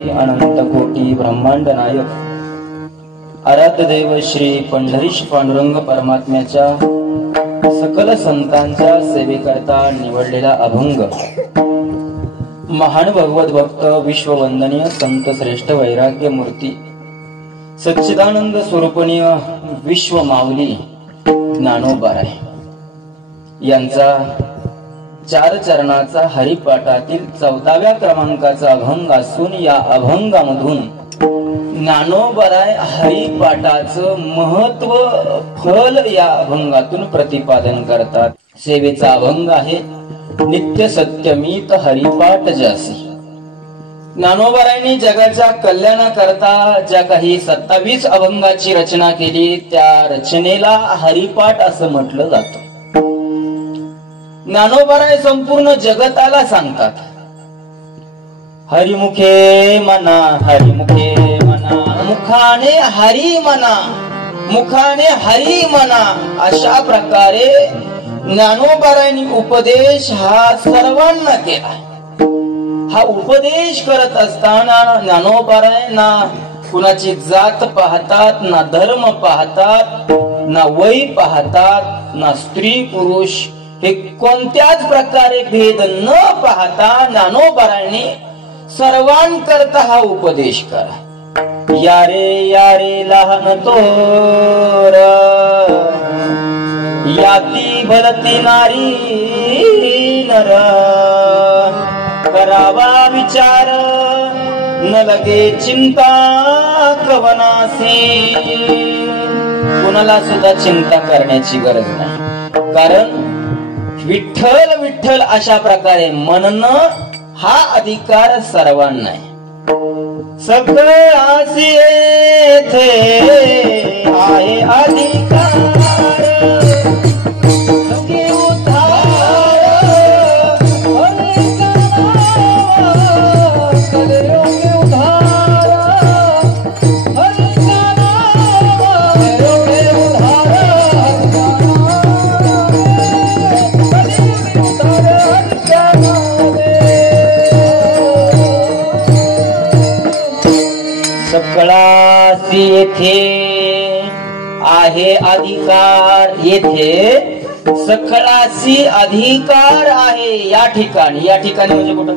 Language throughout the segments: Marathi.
अनंत कोटी ब्रह्मांड नायक आराध्य देव श्री पंढरीश पांडुरंग परमात्म्याच्या सकल संतांच्या सेवेकरता निवडलेला अभंग महान भगवत भक्त विश्ववंदनीय संत श्रेष्ठ वैराग्य मूर्ती सच्चिदानंद स्वरूपनीय विश्व माऊली ज्ञानोबाराय यांचा चार चरणाचा हरिपाठातील 14व्या क्रमांकाचा अभंग असून या अभंगामधून ज्ञानोबाराय हरिपाठाचं महत्व फल या अभंगातून प्रतिपादन करतात। सेवेचा अभंग आहे नित्य सत्यमीत हरिपाठ जासी। ज्ञानोबारायांनी जगाच्या कल्याणाकरता ज्या काही 27 अभंगाची रचना केली त्या रचनेला हरिपाठ असं म्हटलं जातं। ज्ञानोबाराय संपूर्ण जगताला सांगतात हरिमुखे मना मुखाने हरी मना अशा प्रकारे ज्ञानोबारायांनी उपदेश हा सर्वांना केला। हा उपदेश करत असताना ज्ञानोबाराय ना कुणाची जात पाहतात, ना धर्म पाहतात, ना वय पाहतात, ना स्त्री पुरुष हे कोणत्याच प्रकारे भेद न पाहता ज्ञानोबारायांनी सर्वांकरता हा उपदेश करा। यारे लहान तोर याती भलती नारी नर करावा विचार न लगे चिंता कवनासे। कुणाला सुद्धा चिंता करण्याची गरज नाही, कारण विठ्ठल विठ्ठल अशा प्रकारे म्हणणं हा अधिकार सर्वांना आहे। सगळ्यासी येथे आहे अधिकार सकळासी येथे आहे अधिकार। येथे सकळासी अधिकार आहे। या ठिकाणी म्हणजे कुठं?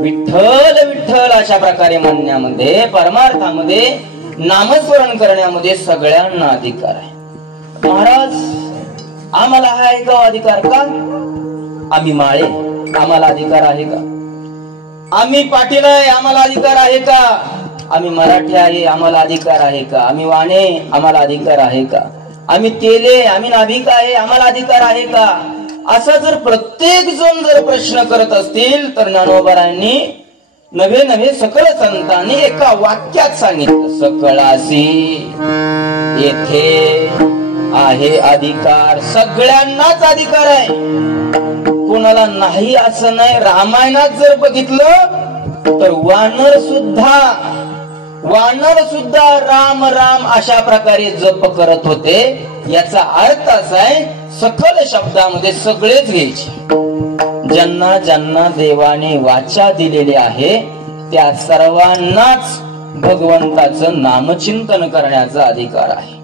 विठ्ठल विठ्ठल अशा प्रकारे म्हणण्यामध्ये, परमार्थामध्ये नामस्मरण करण्यामध्ये सगळ्यांना अधिकार आहे। महाराज आम्हाला आहे का अधिकार? का आम्ही माळे आम्हाला अधिकार आहे का? आम्ही पाटील आहे आम्हाला अधिकार आहे का? आम्ही मराठी आहे आम्हाला अधिकार आहे का? आम्ही वाणे आम्हाला अधिकार आहे का? आम्ही तेले आम्ही नाभिक आहे आम्हाला अधिकार आहे का? असा जर प्रत्येक जण जर प्रश्न करत असतील तर ज्ञानोबारायांनी नवे सकळ संतांनी एका वाक्यात सांगितलं सकळासी येथे आहे अधिकार। सगळ्यांनाच अधिकार आहे, कोणाला नाही असं नाही। रामायणात जर बघितलं तर वानर सुद्धा राम राम अशा प्रकारे जप करत होते। याचा अर्थ असा आहे सकल शब्दामध्ये सगळेच घ्यायचे। ज्यांना ज्यांना देवाने वाचा दिलेली आहे त्या सर्वांनाच भगवंताचं नामचिंतन करण्याचा अधिकार आहे।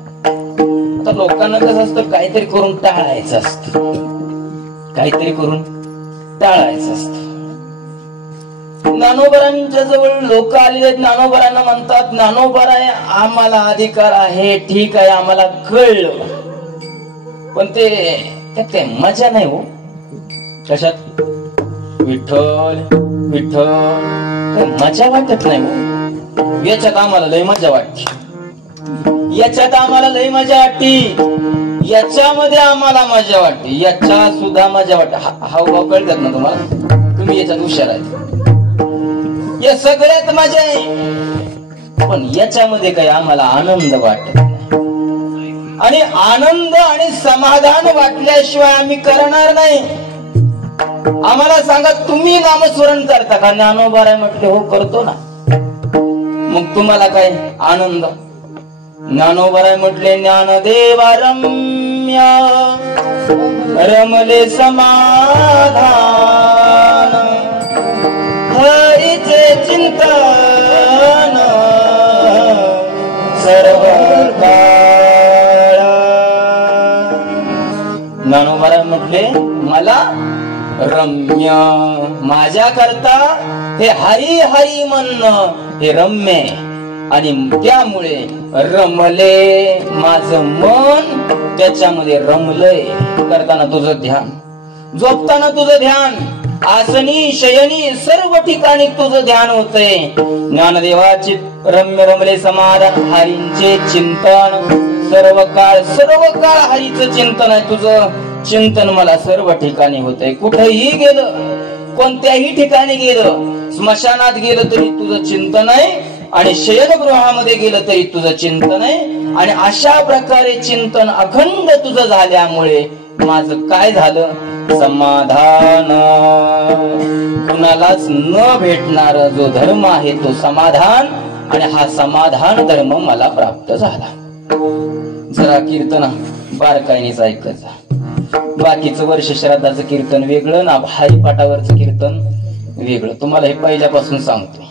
आता लोकांना कसं असतं, काहीतरी करून टाळायचं असतं, काहीतरी करून टाळायचं असतं। ज्ञानोबारांच्या जवळ लोक आलेले ज्ञानोबारांना म्हणतात ज्ञानोबाराय आम्हाला अधिकार आहे, ठीक आहे आम्हाला कळलं, पण ते काय मजा नाही हो। कशात? विठ्ठल विठ्ठल मजा वाटत नाही हो। याच्यात आम्हाला लय मजा वाटते, याच्यात आम्हाला लय मजा वाटते, याच्यामध्ये आम्हाला मजा वाटते, याच्यात सुद्धा मजा वाटते। हावभाव कळतात ना तुम्हाला? तुम्ही याच्यात हुशार आहे, या सगळ्यात मजा आहे, पण याच्यामध्ये काही आम्हाला आनंद वाटत नाही। आणि आनंद आणि समाधान वाटल्याशिवाय आम्ही करणार नाही। आम्हाला सांगा तुम्ही नामस्मरण करता का? ज्ञानोबाराय म्हटले हो करतो ना। मग तुम्हाला काय आनंद? ज्ञानोबाराय म्हटले ज्ञानदेवा रम्य रमले समाधान हरीचे कुठले मला रम्य, माझ्या करता हे हरी हरी म्हणणं हे रम्य, आणि त्यामुळे रमले माझं मन, त्याच्यामध्ये रमलय. करताना तुझं ध्यान, झोपताना तुझं ध्यान, आसनी शयनी सर्व ठिकाणी तुझं ध्यान होतंय. ज्ञानदेवाचे रम्य रमले समाधान, हरींचे चिंतन सर्व काळ हरीचं चिंतन आहे. तुझं चिंतन मला सर्व ठिकाणी होतंय. कुठेही गेलं, कोणत्याही ठिकाणी गेलं, स्मशानात गेलं तरी तुझं चिंतन आहे, आणि शयनगृहामध्ये गेलं तरी तुझं चिंतन आहे. आणि अशा प्रकारे चिंतन अखंड तुझं झाल्यामुळे माझं काय झालं, समाधान. कुणालाच न भेटणार जो धर्म आहे तो समाधान, आणि हा समाधान धर्म मला प्राप्त झाला. जरा कीर्तन बारकाईनेच ऐकत जा. बाकीचं वर्ष श्राद्धाचं कीर्तन वेगळं ना हरिपाठावरचं कीर्तन वेगळं. तुम्हाला हे पहिल्यापासून सांगतो.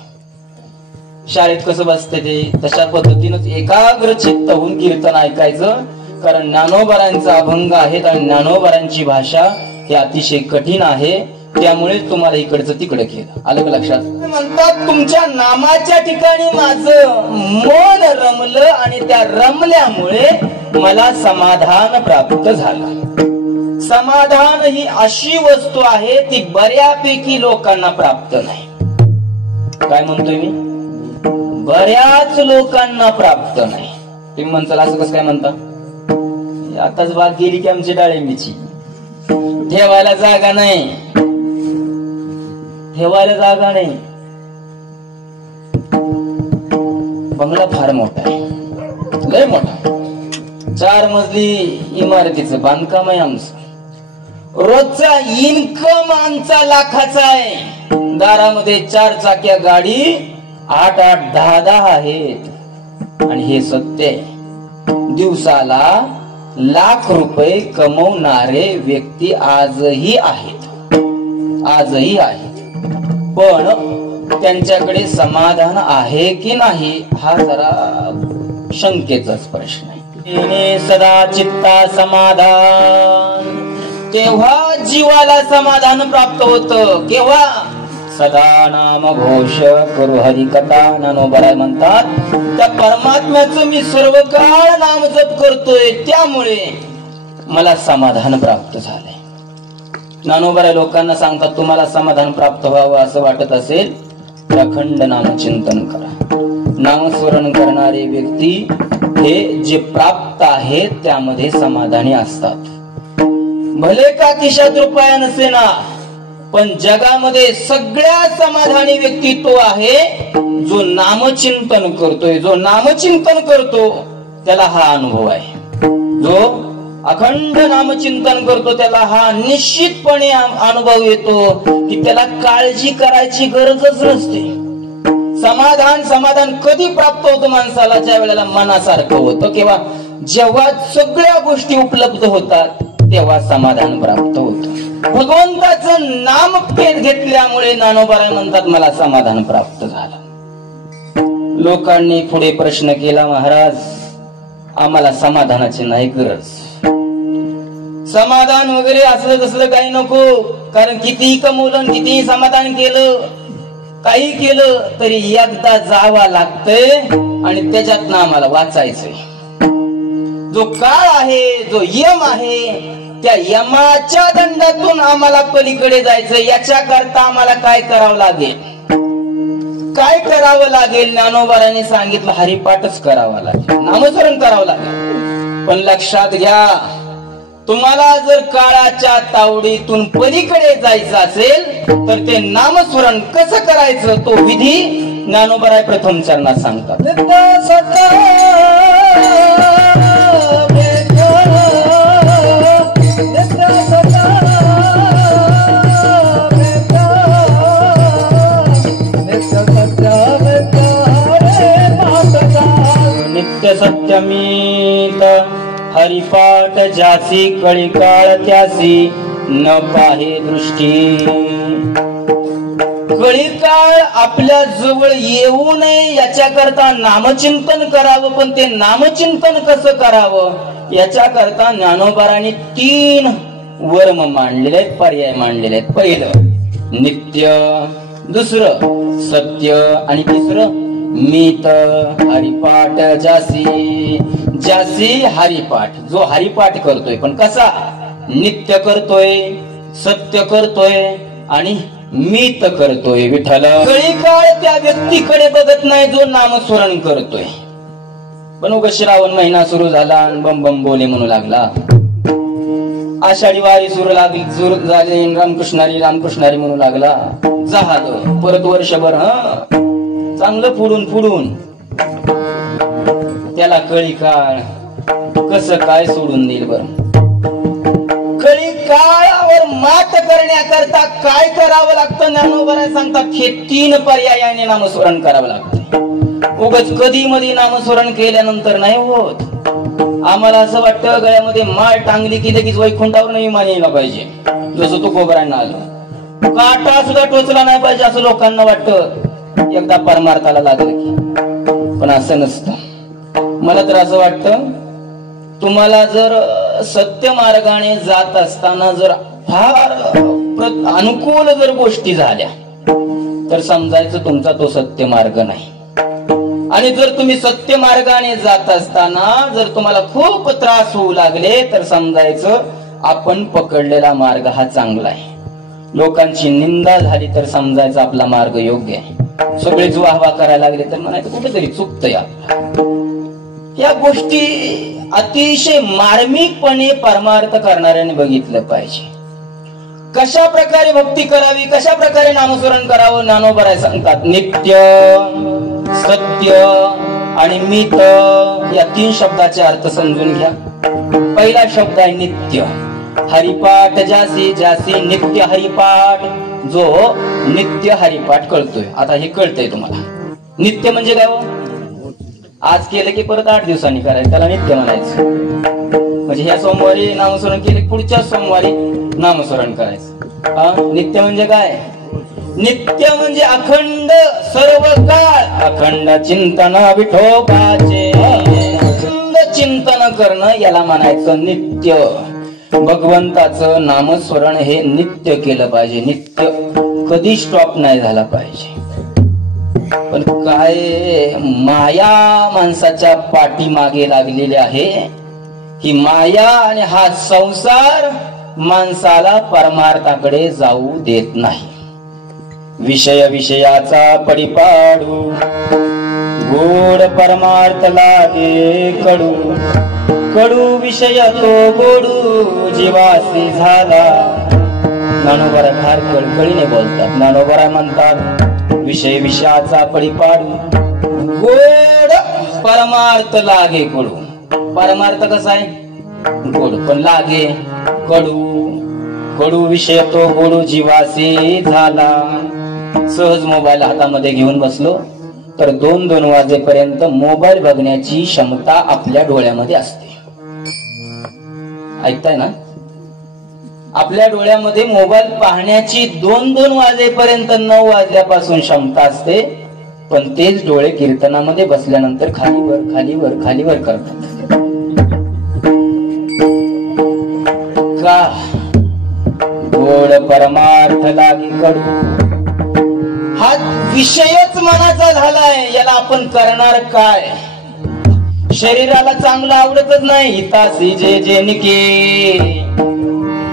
शाळेत कसं बसते ते तशा पद्धतीनंच एकाग्र चित्त होऊन कीर्तन ऐकायचं. कारण ज्ञानोबारांचा अभंग आहेत आणि ज्ञानोबारांची भाषा ही अतिशय कठीण आहे. त्यामुळे तुम्हाला इकडचं तिकडं केलं. आलं का लक्षात? म्हणतात तुमच्या नामाच्या ठिकाणी माझं मन रमलं, आणि त्या रमल्यामुळे मला समाधान प्राप्त झालं. समाधान ही अशी वस्तू आहे ती बऱ्यापैकी लोकांना प्राप्त नाही. काय म्हणतोय मी? बऱ्याच लोकांना प्राप्त नाही. तुम्ही म्हणताल असं कसं काय म्हणता? आताच बाग गेली की आमची डाळिंबीची, ठेवायला जागा नाही, ठेवायला जागा नाही. बंगला फार मोठा आहे, लय मोठा, 4 मजली इमारतीचं बांधकाम आहे आमचं. रोजचा इन्कम आमचा लाखाचा आहे. दारामध्ये 4 चाक्या गाडी 8-8, 10-10 आहेत. आणि हे सत्य आहे, दिवसाला लाख रुपये कमवणारे व्यक्ती आजही आहेत, आजही आहेत. पण त्यांच्याकडे समाधान आहे की नाही हा जरा शंकेचाच प्रश्न आहे. सदा चित्ता समाधान, तेव्हा जीवाला समाधान प्राप्त होतं. केव्हा? सदा नाम घोष करू हरी कथा. ज्ञानोबा म्हणतात त्या परमात्म्याचं मी सर्व काळ नाम जप करतोय, त्यामुळे मला समाधान प्राप्त झालंय. ज्ञानोबा लोकांना सांगतात तुम्हाला समाधान प्राप्त व्हावं असं वाटत असेल तर अखंड नामचिंतन करा. नामस्मरण करणारे व्यक्ती हे जे प्राप्त आहेत त्यामध्ये समाधानी असतात. भले का खिशात रुपया नसेना, पण जगामध्ये सगळ्यात समाधानी व्यक्ती तो आहे जो नामचिंतन करतोय. जो नामचिंतन करतो त्याला हा अनुभव आहे. जो अखंड नामचिंतन करतो त्याला हा निश्चितपणे अनुभव येतो की त्याला काळजी करायची गरजच नसते. समाधान कधी प्राप्त होतं माणसाला? ज्या वेळेला मनासारखं होतं, किंवा जेव्हा सगळ्या गोष्टी उपलब्ध होतात तेव्हा समाधान प्राप्त होतं. भगवंताचं नाम घेतल्यामुळे ज्ञानोबा म्हणतात मला समाधान प्राप्त झालं. लोकांनी पुढे प्रश्न केला, महाराज आम्हाला समाधानाची नाही गरज, समाधान वगैरे असलं तसलं काही नको. कारण कितीही कमवलं, कितीही समाधान केलं, काही केलं तरी एकदा जावा लागतंय आणि त्याच्यातनं आम्हाला वाचायचंय. जो काळ आहे, जो यम आहे, त्या यमाच्या दंडातून आम्हाला पलीकडे जायचं. याच्या करता आम्हाला काय करावं लागेल? काय करावं लागेल? ज्ञानोबारांनी सांगितलं हरिपाठच करावा लागेल, नामस्मरण करावं लागेल. पण लक्षात घ्या, तुम्हाला जर काळाच्या तावडीतून पलीकडे जायचं असेल तर ते नामस्मरण कसं करायचं तो विधी ज्ञानोबा प्रथम चरणात सांगतात. नित्य सत्यमीत हरिपाठ ज्यासी कळी काळ त्यासी न पाहे दृष्टी. कळी काळ आपल्या जवळ येऊ नये याच्याकरता नामचिंतन करावं. पण ते नामचिंतन कसं करावं याच्याकरता ज्ञानोबारांनी 3 वर्म मांडलेले आहेत, पर्याय मांडलेले आहेत. पहिलं नित्य, दुसरं सत्य आणि तिसरं मीत. हरिपाठ जासी, जासी हरिपाठ. जो हरिपाठ करतोय पण कसा? नित्य करतोय, सत्य करतोय आणि मीत करतोय. विठ्ठल कळी काळ त्या व्यक्तीकडे बघत नाही जो नामस्मरण करतोय. पण उगाच श्रावण महिना सुरू झाला आणि बम बम बोले म्हणू लागला. आषाढी वारी सुरू झाली, रामकृष्णारी रामकृष्णारी म्हणू लागला. झालं परत वर्षभर चांगलं पुढून त्याला कळी काळ कसं काय सोडून देईल? बर, कळी काळावर मात करण्याकरता काय करावं लागतं? ज्ञानोबा सांगतात हे 3 पर्यायाने नामस्मरण करावं लागतं. उगाच कधी मध्ये नामस्मरण केल्यानंतर नाही होत. आम्हाला असं वाटतं गळ्यामध्ये माळ टांगली की लगेच वैकुंठावर विमान यायला पाहिजे, जसं तो कोबरांना आलं. काटा सुद्धा टोचला नाही पाहिजे असं लोकांना वाटतं एकदा परमार्थाला लागलं की. पण असं नसतं. मला तर असं वाटतं तुम्हाला जर सत्य मार्गाने जात असताना जर फार अनुकूल जर गोष्टी झाल्या तर समजायचं तुमचा तो सत्य मार्ग नाही. आणि जर तुम्ही सत्य मार्गाने जात असताना जर तुम्हाला खूप त्रास होऊ लागले तर समजायचं आपण पकडलेला मार्ग हा चांगला आहे. लोकांची निंदा झाली तर समजायचं आपला मार्ग योग्य आहे. सगळेच वाहवा करायला लागले तर म्हणायचं कुठेतरी चुकतंय आपलं. या गोष्टी अतिशय मार्मिकपणे परमार्थ करणाऱ्याने बघितलं पाहिजे. कशा प्रकारे भक्ती करावी, कशा प्रकारे नामस्मरण करावं? ज्ञानोबा सांगतात नित्य, सत्य आणि मीत. या 3 शब्दाचे अर्थ समजून घ्या. पहिला शब्द आहे नित्य. हरिपाठ जासी, जासी नित्य हरिपाठ. जो नित्य हरिपाठ करतोय. आता हे कळतंय तुम्हाला नित्य म्हणजे काय? आज केलं की परत 8 दिवसांनी करायचं, त्याला नित्य म्हणायचं. म्हणजे ह्या सोमवारी नामस्मरण केले पुढच्या सोमवारी नामस्मरण करायचं. नित्य म्हणजे काय? नित्य म्हणजे अखंड, सर्व काळ अखंड चिंतन विठोबाचे. अखंड चिंतन करणं याला म्हणायचं नित्य. भगवंताचं नामस्मरण हे नित्य केलं पाहिजे. नित्य कधी स्टॉप नाही झाला पाहिजे. पण काय माया माणसाच्या पाठीमागे लागलेली आहे. ही माया आणि हा संसार माणसाला परमार्थाकडे जाऊ देत नाही. विषय विषयाचा पडिपाडू, गोड परमार्थ लागे कडू. कडू विषय तो गोडू, जीवासी झाला. ज्ञानोबा फार कळकळीने बोलतात. ज्ञानोबा म्हणतात विषय विषयाचा पडिपाडू, गोड परमार्थ लागे कडू. परमार्थ कसा आहे? गोड, पण लागे कडू. कडू विषय तो गोडू, जीवासी झाला. सहज मोबाईल हातामध्ये घेऊन बसलो तर 2-2 वाजेपर्यंत मोबाईल बघण्याची क्षमता आपल्या डोळ्यामध्ये असते. ऐकताय ना? आपल्या डोळ्यामध्ये मोबाईल पाहण्याची 2-2 वाजेपर्यंत 9 वाजल्यापासून क्षमता असते. पण तेच डोळे कीर्तनामध्ये बसल्यानंतर खालीवर खालीवर खालीवर करतात. का? गोड परमार्थ लागी कडू. हा विषयच मनाचा झालाय. याला आपण करणार काय? शरीराला चांगलं आवडतच नाही. हितासी जे जे निके,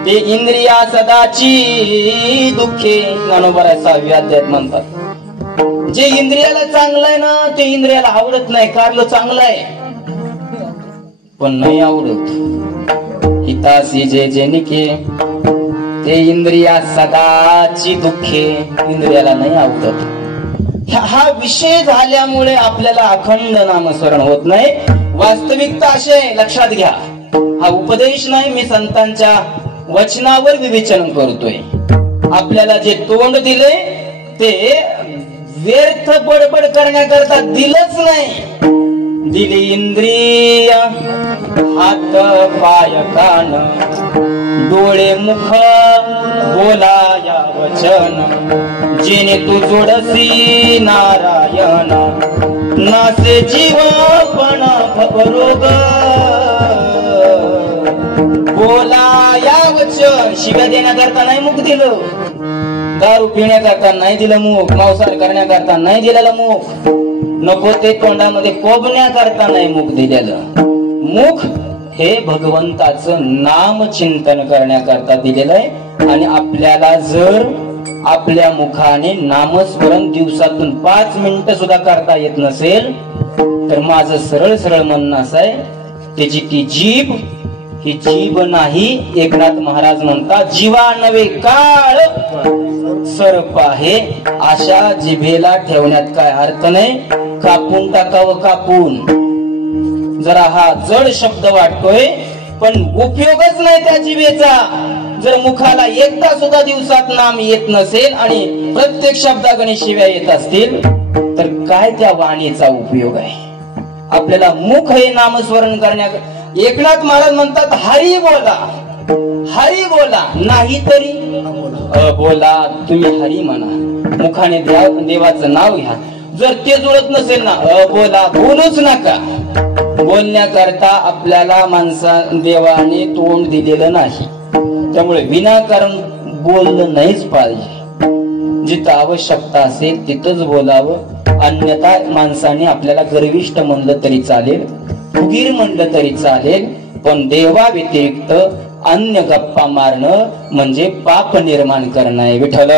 ते इंद्रिया सदाची दुःखे. ज्ञानोबा 6व्या अध्यायात म्हणतात जे इंद्रियाला चांगलं आहे ना ते इंद्रियाला आवडत नाही. कारलं चांगलं आहे पण नाही आवडत. हितासी जे जे निके, ते इंद्रिया सदाची दुःखे. इंद्रियाला नाही आवडत. हा विषय झाल्यामुळे आपल्याला अखंड नामस्मरण होत नाही. वास्तविकता अशी आहे, लक्षात घ्या. हा उपदेश नाही, मी संतांच्या वचनावर विवेचन करतोय. आपल्याला जे तोंड दिले ते व्यर्थ बडबड करण्याकरता दिलंच नाही. दिली इंद्रिय, हात पाय कान, डोळे मुख बोलाया वचन. जेणे तू जोडसी नारायण, नासे जीवपणा भवरोग. बोलाया वचन लक्षण, शिव्या देण्याकरता नाही मुख दिलं, दारू पिण्याकरता नाही दिलं मुख, मांसाहार करण्याकरता नाही दिलेलं मुख, नको ते तोंडामध्ये कोबण्याकरता नाही मुख दिलेलं. मुख हे भगवंताचं नाम चिंतन करण्याकरता दिलेलं आहे. आणि आपल्याला जर आपल्या मुखाने नामस्मरण दिवसातून 5 मिनिटं सुद्धा करता येत नसेल तर माझं सरळ सरळ म्हणणं असं आहे, त्याची ती जीभ ही जीभ नाही. एकनाथ महाराज म्हणतात, जीवा नवे काळ सर्प आहे. अशा जिभेला ठेवण्यात काय अर्थ नाही. कापून टाकावं, कापून. जरा हा जड शब्द वाटतोय पण उपयोगच नाही त्या जिभेचा. जर मुखाला एकदा सुद्धा दिवसात नाम येत नसेल आणि प्रत्येक शब्दागणी शिव्या येत असतील तर काय त्या वाणीचा उपयोग आहे. आपल्याला मुख हे नामस्मरण करण्या. एकनाथ महाराज म्हणतात, हरी बोला, हरी बोला, नाही तरी बोला. तुम्ही हरी म्हणा, मुखाने देवाचं नाव घ्या. जर ते जुळत नसेल ना, बोला, बोलूच नका. बोलण्याकरता आपल्याला देवाने तोंड दिलेलं नाही. त्यामुळे विनाकारण बोललं नाहीच पाहिजे. जिथं आवश्यकता असेल तिथंच बोलावं. अन्यथा माणसाने आपल्याला गर्विष्ठ म्हणलं तरी चालेल, फुगीर म्हणलं तरी चालेल, पण देवा व्यतिरिक्त अन्य गप्पा मारणं म्हणजे पाप निर्माण करणं आहे. विठ्ठल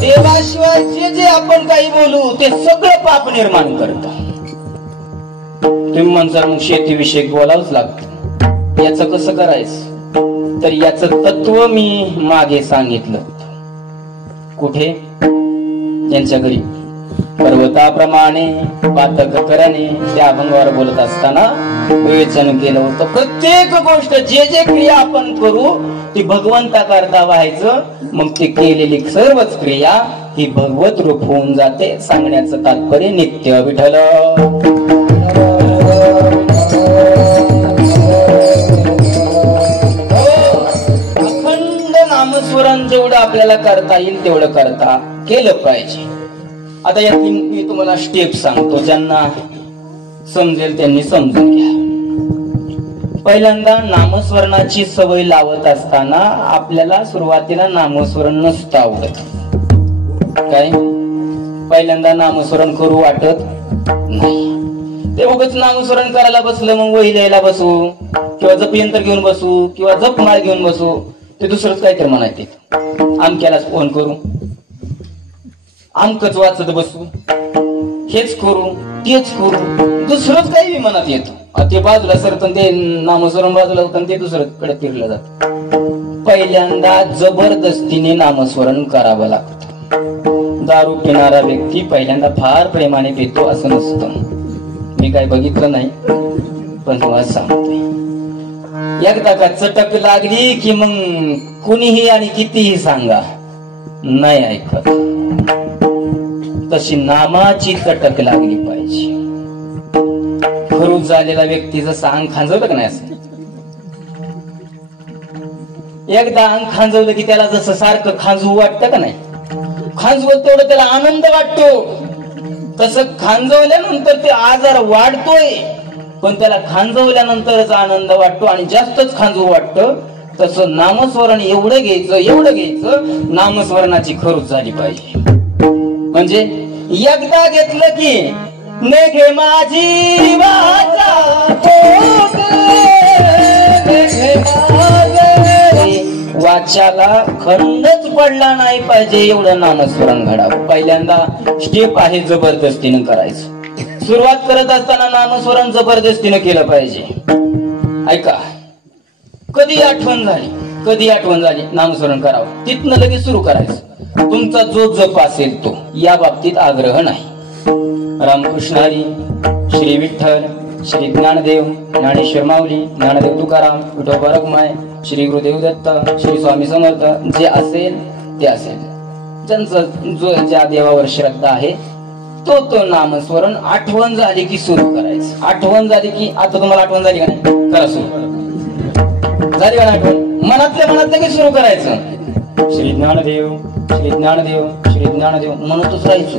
देवाशिवाय जे आपण काही बोलू ते सगळं पाप निर्माण करतं. तुम्ही म्हणता मग शेतीविषयक बोलावंच लागतं. याचं कसं करायचं तर याचं तत्व मी मागे सांगितलं. कुठे? यांच्या घरी पर्वताप्रमाणे पातक करणे त्या अभंगावर बोलत असताना विवेचन केलं होतं. प्रत्येक गोष्ट जे जे क्रिया आपण करू ती भगवंता करता व्हायचं. मग ते केलेली सर्वच क्रिया ही भगवत रूप होऊन जाते. सांगण्याचं तात्पर्य नित्य. विठ्ठल अखंड नामस्मरण जेवढं आपल्याला करता येईल तेवढं करता केलं पाहिजे. आता यात मी तुम्हाला स्टेप सांगतो, ज्यांना समजेल त्यांनी समजून घ्या. पहिल्यांदा नामस्मरणाची सवय लावत असताना आपल्याला सुरुवातीला नामस्मरण नसतं आवडत. काय? पहिल्यांदा नामस्मरण करू वाटत नाही. ते उगाच नामस्मरण करायला बसलं मग वही लिहायला बसू किंवा जपयंत्र घेऊन बसू किंवा जपमाळ घेऊन बसू, ते दुसरंच काहीतरी म्हणायचे. आमक्यालाच फोन करू, आमकच वाचत बसू, हेच करू तेच करू, दुसरंच काही मनात येतो. ते बाजूला सरतं, ते नामस्मरण बाजूला होतं, ते दुसऱ्याकडे फिरलं जात. पहिल्यांदा जबरदस्तीने नामस्मरण करावं लागतं. दारू पिणारा व्यक्ती पहिल्यांदा फार प्रेमाने पितो असं नसतं. मी काय बघितलं नाही पण तुम्हाला सांगतोय. एकदा का चटक लागली की मग कुणीही आणि कितीही सांगा नाही ऐकत. तशी नामाची चटक लागली पाहिजे. खरूच झालेला व्यक्ती जसं अंग खांजवलं का नाही, असं एकदा अंग खांजवलं की त्याला जसं सारखं खांजवू वाटतं का नाही, खांजवत तेवढं त्याला आनंद वाटतो. तसं खांजवल्यानंतर ते आजार वाढतोय पण त्याला खांजवल्यानंतरच आनंद वाटतो आणि जास्तच खांजवू वाटतं. तसं नामस्मरण एवढं घ्यायचं नामस्मरणाची खरूच झाली पाहिजे. म्हणजे एकदा घेतलं की नेघे माझी वाचा वाचाला खंडच पडला नाही पाहिजे एवढं नामस्मरण घडावं. पहिल्यांदा स्टेप आहे जबरदस्तीनं करायचं. सुरुवात करत असताना नामस्मरण जबरदस्तीनं केलं पाहिजे. ऐका, कधी आठवण झाली नामस्मरण करावं, तिथनं लगेच सुरू करायचं. तुमचा जो जप असेल तो, या बाबतीत आग्रह नाही. रामकृष्ण हरी, श्री विठ्ठल, श्री ज्ञानदेव, ज्ञानेश्वर माऊली, ज्ञानदेव तुकाराम, विठोबा रखुमाई, श्री गुरुदेव दत्त, श्री स्वामी समर्थ, जे असेल ते असेल. ज्यांचं जो ज्या देवावर श्रद्धा आहे तो नामस्मरण आठवण झाली की सुरू करायचं. आठवण झाली की, आता तुम्हाला आठवण झाली का नाही, करा सुरू. झाली का आठवण? मनातल्या की सुरू करायचं. श्री ज्ञानदेव, श्री ज्ञानदेव, श्री ज्ञानदेव म्हणतच राहायचं.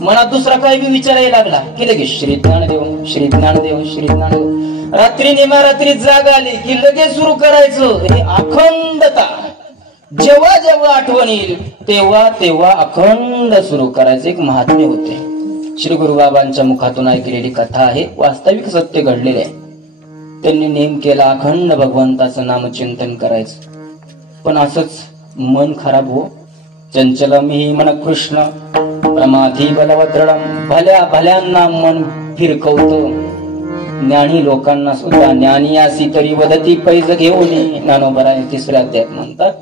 मनात दुसरा काही बी विचारायला लागला की लगेच श्री ज्ञानदेव, श्री ज्ञानदेव, श्री ज्ञानदेव. रात्री निम्या रात्री जाग आली की लगेच सुरू करायचं. हे अखंडता जेव्हा जेव्हा आठवण येईल तेव्हा तेव्हा अखंड सुरू करायचं एक महात्म्य होते. श्री गुरु बाबांच्या मुखातून ऐकलेली कथा आहे, वास्तविक सत्य घडलेले आहे. त्यांनी नेम केला अखंड भगवंताचं नामचिंतन करायचं. पण असंच मन खराब हो, चंचलमी मन कृष्ण प्रमाधी बलवद्रढम. भल्या भल्यांना मन फिरकवतं, ज्ञानी लोकांना सुद्धा. ज्ञानी असी तरी वदती पैज घेऊन. ज्ञानोबराय तिसऱ्या अध्यायात म्हणतात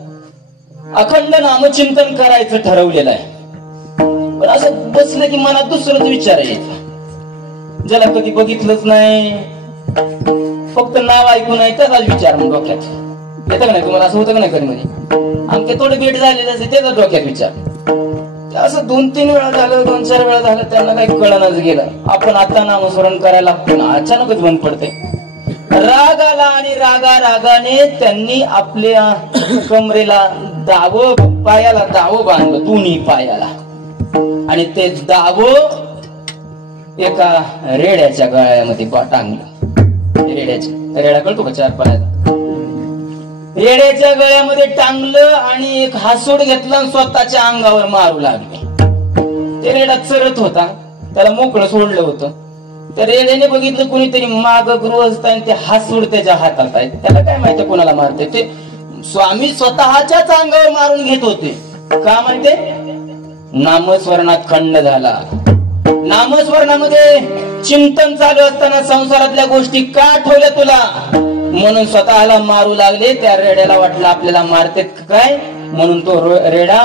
अखंड नामचिंतन करायचं ठरवलेलं आहे. पण असं बसलं की मनात दुसरंच विचार येत. ज्याला कधी बघितलंच नाही, फक्त नाव ऐकून आहे त्याचाच विचार मग डोक्यात येतं का नाही? तुम्हाला असं होतं का नाही कधी मध्ये? आमचे थोडे भेट झालेले असे त्याचा डोक्यात विचार. असं 2-3 वेळा झालं, 2-4 वेळा झालं, त्यांना काही कळणच गेलं. आपण आता नामस्मरण करायला लागतो ना, अचानकच बंद पडते. राग आला आणि रागाने त्यांनी आपल्या कमरेला दावं, पायाला दावं बांधलं, दोन्ही पायाला. आणि ते दावं एका रेड्याच्या गळ्यामध्ये टांगलं. रेड्याच्या रेडा कळतो का? 4 पायाचा रेड्याच्या गळ्यामध्ये टांगलं आणि एक हासूड घेतला आणि स्वतःच्या अंगावर मारू लागले. ते रेडा चरत होता, त्याला मोकळं सोडलं होतं. त्या रेड्याने बघितलं कुणीतरी माग गृहस्थ आहे, ते हासूड त्याच्या हातात आहे. त्याला काय माहिती कोणाला मारते ते? स्वामी स्वतःच्याच अंगावर मारून घेत होते. का माहितीये? नामस्मरणात खंड झाला. नामस्मरणामध्ये चिंतन चालू असताना संसारातल्या गोष्टी का आठवल्या तुला, म्हणून स्वतःला मारू लागले. त्या रेड्याला वाटलं आपल्याला मारतेत काय, म्हणून तो रेडा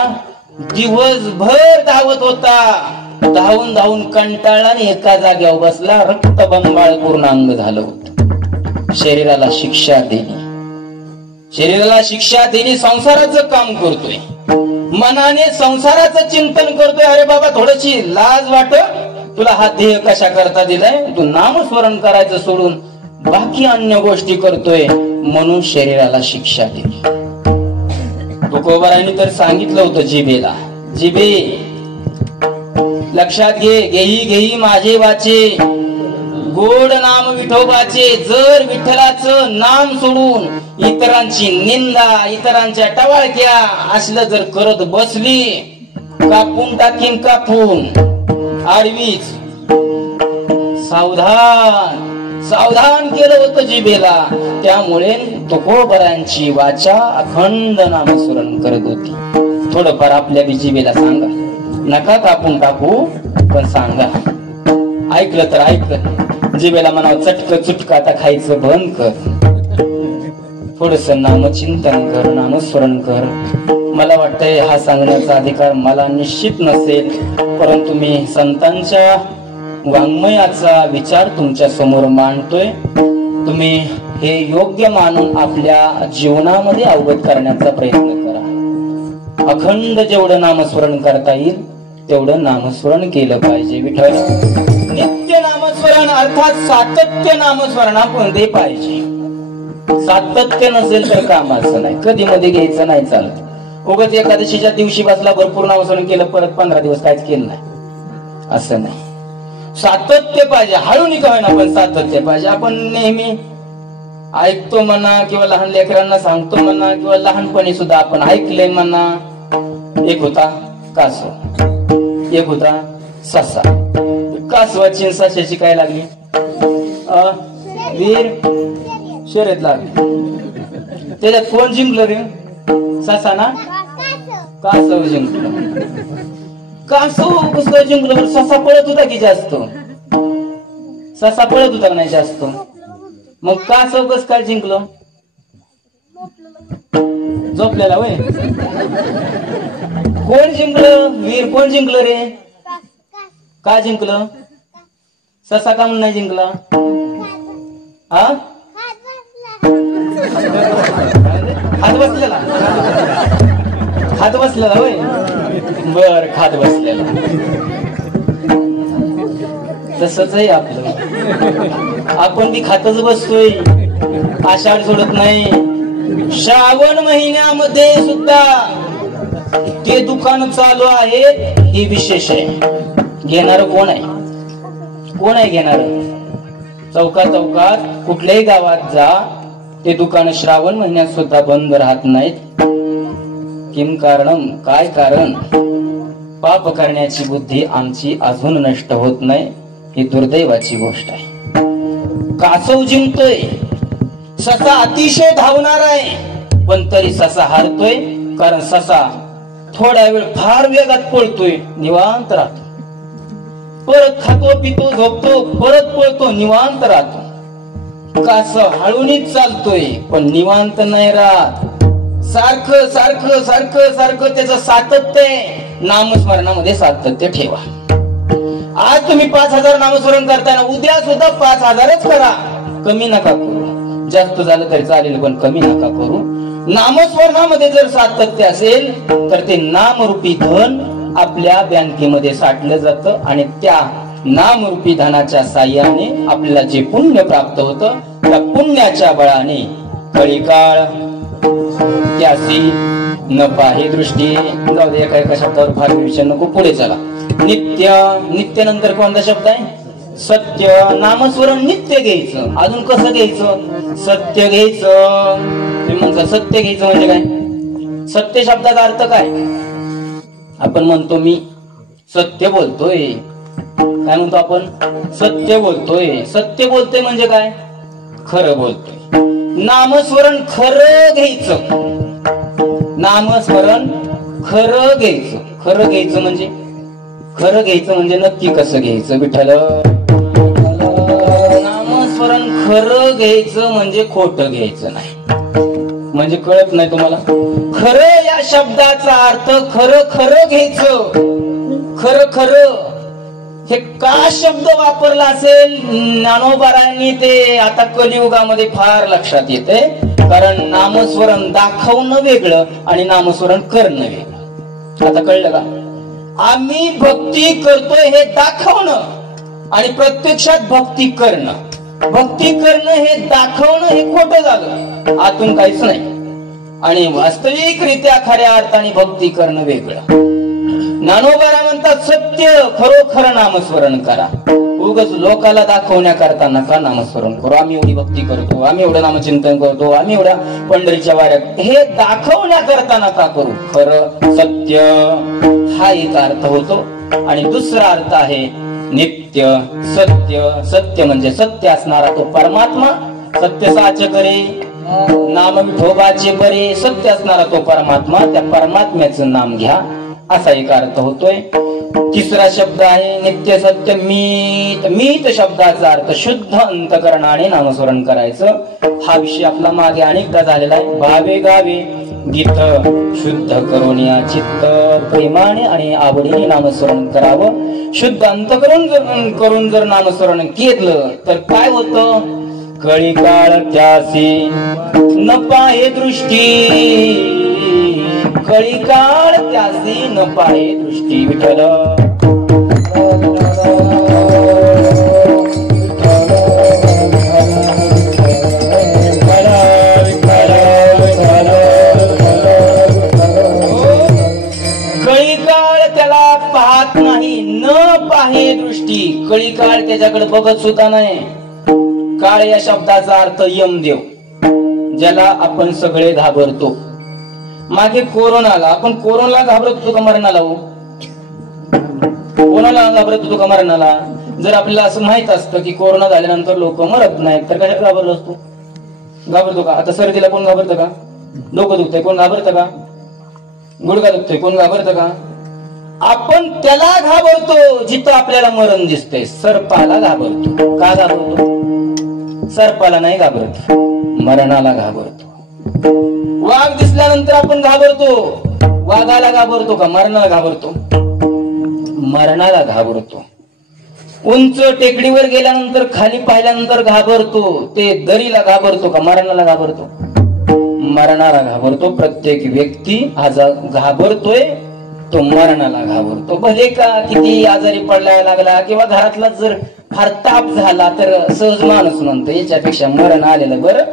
दिवसभर धावत होता. धावून धावून कंटाळला आणि एका जागेवर बसला. रक्तबंबाळ पूर्ण अंग झालं होतं. शरीराला शिक्षा देणे, शरीराला शिक्षा देणे संसाराचं काम करतोय. मनाने संसाराचं चिंतन करतोय. अरे बाबा थोडीशी लाज वाट तुला, हा देह कशा करता दिलाय? तू नामस्मरण करायचं सोडून बाकी अन्य गोष्टी करतोय, म्हणून शरीराला शिक्षा दिली. तुकोबारांनी तर सांगितलं होतं जिभेला, जिभे लक्षात घे, घेई घेई माझे वाचे, गोड नाम विठोबाचे. जर विठ्ठलाचं नाम सोडून इतरांची निंदा, इतरांच्या टवाळक्या असलं जर करत बसली, कापून टाकीन, कापून आडवीच. सावधान सावधान केलं होतं जिभेला. त्यामुळे तुकोबारांची वाचा अखंड नामस्मरण करत होती. थोडंफार आपल्या जिभेला सांगा, नका कापून टाकू, पण सांगा. ऐकलं तर ऐकलं, जिभेला म्हणावं चटक चुटक आता खायचं बंद कर, थोडस नामचिंतन कर, नामस्मरण कर. मला वाटतंय हा सांगण्याचा अधिकार मला निश्चित नसेल, परंतु मी संतांच्या वाङ्मयाचा विचार तुमच्या समोर मांडतोय. तुम्ही हे योग्य मानून आपल्या जीवनामध्ये अवगत करण्याचा प्रयत्न करा. अखंड जेवढं नामस्मरण करता येईल तेवढं नामस्मरण केलं पाहिजे. विठ्ठल नित्य नामस्मरण अर्थात सातत्य नामस्मरण आपण ते पाहिजे. सातत्य नसेल तर कामाचं नाही. कधी मध्ये घ्यायचं नाही चालत. उगाच एकादशीच्या दिवशी बसला, भरपूर नामस्मरण केलं, परत 15 दिवस काहीच केलं नाही, असं नाही. सातत्य पाहिजे. हळूनी का होईना पण सातत्य पाहिजे. आपण नेहमी ऐकतो म्हणा, किंवा लहान लेकरांना सांगतो म्हणा, किंवा लहानपणी सुद्धा आपण ऐकलंय म्हणा. एक होता कासव, एक होता ससा. कासवाची सशाची काय लागली? वीर शर्यत लागली. त्याच्यात कोण जिंकलं रे? ससा ना? कासव जिंकलं. कासव कसं जिंकलं? ससा पळत होता की जास्त? ससा पळत होता नाही जास्त, मग कासव कस काय जिंकलं? झोपलेला वय. कोण जिंकलं? वीर कोण जिंकलं रे? का जिंकलं? ससा का म्हणून नाही जिंकला? हा, हात बसलेला. हात बसलेला वय. बर, खात बसलेला. तसंच आहे आपलं. आपण बी खातच बसतोय, आषाढ सोडत नाही. श्रावण महिन्यामध्ये सुद्धा ते दुकान चालू आहे, हे विशेष आहे. घेणार कोण आहे? कोण आहे घेणार? चौकात कुठल्याही गावात जा, ते दुकान श्रावण महिन्यात सुद्धा बंद राहत नाहीत. किम कारणम, काय कारण? पाप करण्याची बुद्धी आमची अजून नष्ट होत नाही. ही दुर्दैवाची गोष्ट आहे. कासव जिंकतोय, ससा अतिशय धावणार आहे, पण तरी ससा हारतोय. कारण ससा थोडा वेळ फार वेगात पळतोय, निवांत राहतो. परत खातो पितो झोपतो, परत पळतो, निवांत राहतो. कासव हळूनीच चालतोय, पण निवांत नाही राहत. सारखं सारखं सारखं सारखं त्याचं सातत्य, नामस्मरणामध्ये सातत्य ठेवा. आज तुम्ही 5000 नामस्मरण करताना उद्या सुद्धा 5000च करा. कमी नका करू. जास्त झालं तरी चालेल, पण कमी नका करू. नामस्मरणामध्ये जर सातत्य असेल तर ते नामरूपी धन आपल्या बँकेमध्ये साठलं जातं आणि त्या नामरूपी धनाच्या साह्याने आपल्याला जे पुण्य प्राप्त होतं, त्या पुण्याच्या बळाने कळीकाळ त्यासी न पाहे दृष्टी. जाऊ दे, एका शब्दावर फार विषय नको, पुढे चला. नित्य, नित्य नंतर कोणता शब्द आहे? सत्य. नामस्मरण नित्य घ्यायचं. अजून कसं घ्यायचं? सत्य घ्यायचं. तुम्ही म्हणता सत्य घ्यायचं म्हणजे काय? सत्य शब्दाचा अर्थ काय? आपण म्हणतो मी सत्य बोलतोय. काय म्हणतो आपण? सत्य बोलतोय. सत्य बोलतोय म्हणजे काय? खरं बोलतोय. नामस्मरण खरं घ्यायचं. नामस्मरण खरं घ्यायचं. खरं घ्यायचं म्हणजे, खरं घ्यायचं म्हणजे नक्की कसं घ्यायचं? विठ्ठल, नामस्मरण खरं घ्यायचं म्हणजे खोटं घ्यायचं नाही. म्हणजे कळत नाही तुम्हाला? खरं या शब्दाचा अर्थ खरं खरं घ्यायचं. खरं खरं हे का शब्द वापरला असेल ज्ञानोबारायांनी, ते आता कलियुगामध्ये फार लक्षात येते. कारण नामस्मरण दाखवणं वेगळं आणि नामस्मरण करणं वेगळं. आता कळलं का? आम्ही भक्ती करतोय हे दाखवणं आणि प्रत्यक्षात भक्ती करणं. भक्ती करणं हे दाखवणं हे खोटं झालं, आतून काहीच नाही. आणि वास्तविकरित्या खऱ्या अर्थाने भक्ती करणं वेगळं. ज्ञानोबारा म्हणतात सत्य खरोखर नामस्मरण करा. उगाच लोकाला दाखवण्याकरता नका नामस्मरण करू. आम्ही एवढी भक्ती करतो, आम्ही एवढं नामचिंतन करतो, आम्ही एवढ्या पंढरीच्या वाऱ्यात, हे दाखवण्याकरता नका करू. खरं सत्य हा एक अर्थ होतो. आणि दुसरा अर्थ आहे नित्य. सत्य, सत्य म्हणजे सत्य असणारा तो परमात्मा. सत्य साच करे नाम विठोबाचे बरे. सत्य असणारा तो परमात्मा, त्या परमात्म्याचं नाम घ्या, असा एक अर्थ होतोय. तिसरा शब्द आहे नित्य सत्य मीत. मीत शब्दाचा अर्थ शुद्ध अंतकरणाने नामस्मरण करायचं. हा विषय आपला मागे अनेकदा झालेला आहे. भावे गावे गीत शुद्ध करून या चित्त, प्रेमाने आणि आवडीने नामस्मरण करावं. शुद्ध अंतकरण करून जर नामस्मरण केलं तर काय होतं? कळीकाळ त्यासी न पाहे दृष्टी. कळीकाळ त्यासी न पाहे दृष्टी. विठ्ठल, कळीकाळ त्याला पाहत नाही. न पाहे दृष्टी. कळीकाळ त्याच्याकडे बघत सुद्धा नाही. काळ या शब्दाचा अर्थ यमदेव, ज्याला आपण सगळे घाबरतो. मागे कोरोनाला, आपण कोरोनाला घाबरत होतो का मरणाला? हो, कोरोनाला घाबरत होतो का मरणाला? जर आपल्याला असं माहित असतं की कोरोना झाल्यानंतर लोक मरत नाहीत तर कशाला घाबरलो असतो? घाबरतो का? आता सर्दीला कोण घाबरतं का? डोकं दुखतंय कोण घाबरतं का? गुडघा दुखतोय कोण घाबरतं का? आपण त्याला घाबरतो जिथं आपल्याला मरण दिसतंय. सर्पाला घाबरतो. का घाबरतो? सर्पाला नाही घाबरत, मरणाला घाबरतो. वाघ दिसल्यानंतर आपण घाबरतो. वाघाला घाबरतो का? मरणाला घाबरतो. मरणाला घाबरतो. उंच टेकडीवर गेल्यानंतर खाली पाहिल्यानंतर घाबरतो. ते दरीला घाबरतो का? मरणाला घाबरतो. मरणाला घाबरतो. प्रत्येक व्यक्ती आज घाबरतोय, तो मरणाला घाबरतो. भले का किती आजारी पडला लागला किंवा घरातला जर फार ताप झाला तर सहज माणूस म्हणतो याच्यापेक्षा मरण आलेलं बरं.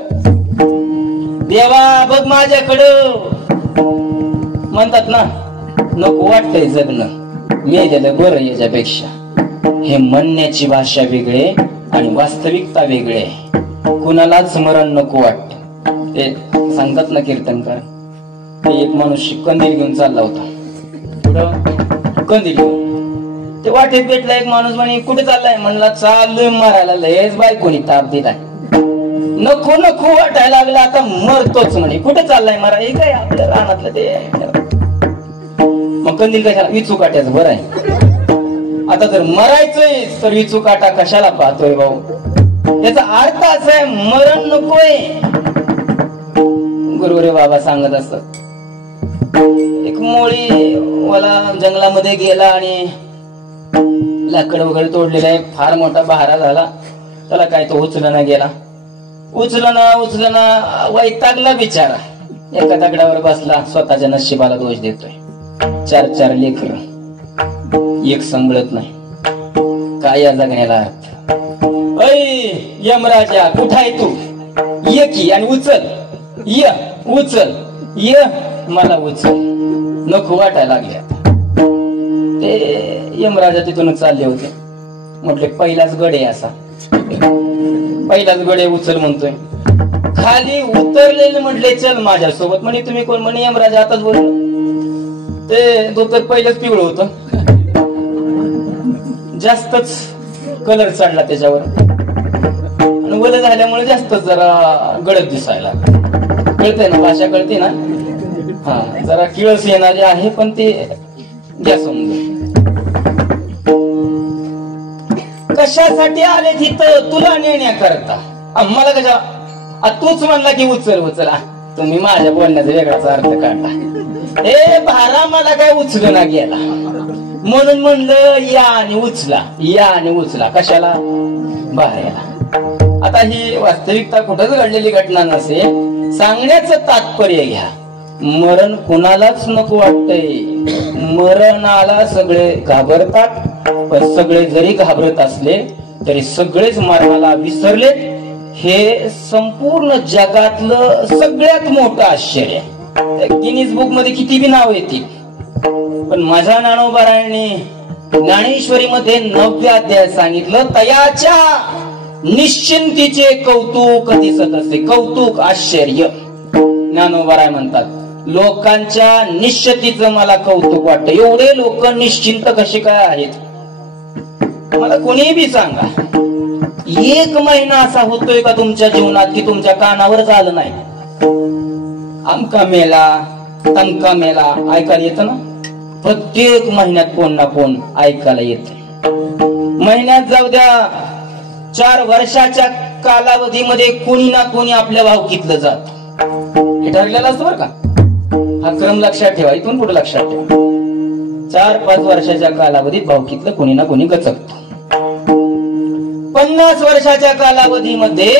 देवा बघ माझ्याकडं म्हणतात ना, नको वाटतंय जगणं, मेलेलं बरं याच्यापेक्षा. हे म्हणण्याची भाषा वेगळे आणि वास्तविकता वेगळे. कुणालाच स्मरण नको वाटत. ते सांगतात ना कीर्तनकार, ते एक माणूस कंदील घेऊन चालला होता. पुढं कंदील घेऊन ते वाटेत भेटला एक माणूस. म्हणे कुठे चाललाय? म्हणला चाललोय मारायला. लयच बायकोनी ताप दिलाय. नको नको वाटायला लागला, आता मरतोच. म्हणे कुठे चाललाय मारा? हे काय आपल्या रानातलं ते. मग कंदील कशाला? विचू काट्याचं बरं आहे. आता जर मरायचंय तर विचू काटा कशाला पाहतोय भाऊ? त्याचा अर्थ असा आहे, मरण नकोय. गुरुरे बाबा सांगत असत, एक मोळी वाला जंगलामध्ये गेला आणि लाकड वगैरे तोडलेला आहे. फार मोठा बहारा झाला. त्याला काय तो उचलना गेला. उचलना वैतागला बिचारा. एका दगडावर बसला, स्वतःच्या नशिबाला दोष देतोय. 4 लेकर, एक संभळत नाही. काय या जगण्याला अर्थ? ऐ यमराजा, कुठं आहे तू? ये की आणि उचल. ये उचल, ये मला उचल. नको वाटायला लागले. ते यमराजा तिथून चालले होते. म्हटले पहिलाच गडे असा, पहिलाच गडे उचल म्हणतोय. खाली उतरलेले म्हटले चल माझ्यासोबत. म्हणे तुम्ही कोण? म्हणे यमराजा आताच बोललो. ते धोतर पहिलंच पिवळं होतं, जास्तच कलर चढला त्याच्यावर आणि वल झाल्यामुळे जास्तच जरा गडद दिसायला. कळतंय ना भाषा? कळते ना? हा, जरा किळस येणारे आहे, पण ते घ्या समजून. कशासाठी आले तिथं? तुला नेण्याकरता. मला कशा? तूच म्हणला की उचल उचल. तुम्ही माझ्या बोलण्याचा वेगळाच अर्थ काढला. हे भारा मला काय उचल ना गेला, म्हणून म्हणलं या आणि उचला, या आणि उचला. कशाला? बाहेरला. आता ही वास्तविकता कुठंच घडलेली घटना नसेल. सांगण्याचं तात्पर्य घ्या. मरण कुणालाच नको वाटतंय. मरणाला सगळे घाबरतात, पण सगळे जरी घाबरत असले तरी सगळेच मरणाला विसरले. हे संपूर्ण जगातलं सगळ्यात मोठं आश्चर्य. गिनीज बुक मध्ये किती बी नाव येतील, पण माझ्या ज्ञानोबारायांनी ज्ञानेश्वरी मध्ये 9व्या अध्यायात सांगितलं, तयाच्या निश्चिंतीचे कौतुक दिसत असते. कौतुक, आश्चर्य. ज्ञानोबाराय म्हणतात, लोकांच्या निश्चितीचं मला कौतुक वाटतं. एवढे लोक निश्चिंत कसे काय आहेत? मला कोणीही बी सांगा, 1 महिना असा होतोय का तुमच्या जीवनात की तुमच्या कानावर झालं नाही? आमका मेला, तमका मेला ऐकायला येतं ना? प्रत्येक महिन्यात कोण ना कोण ऐकायला येत. महिन्यात जाऊ द्या, 4 वर्षाच्या कालावधीमध्ये कोणी ना कोणी आपल्या भावकीतलं जात. हे ठरलेलं असतं बरं का? हा क्रम लक्षात ठेवा, इथून पुढे लक्षात ठेवा. 4-5 वर्षाच्या कालावधीत भावकीतलं कोणी ना कोणी गचकतो. 50 वर्षाच्या कालावधीमध्ये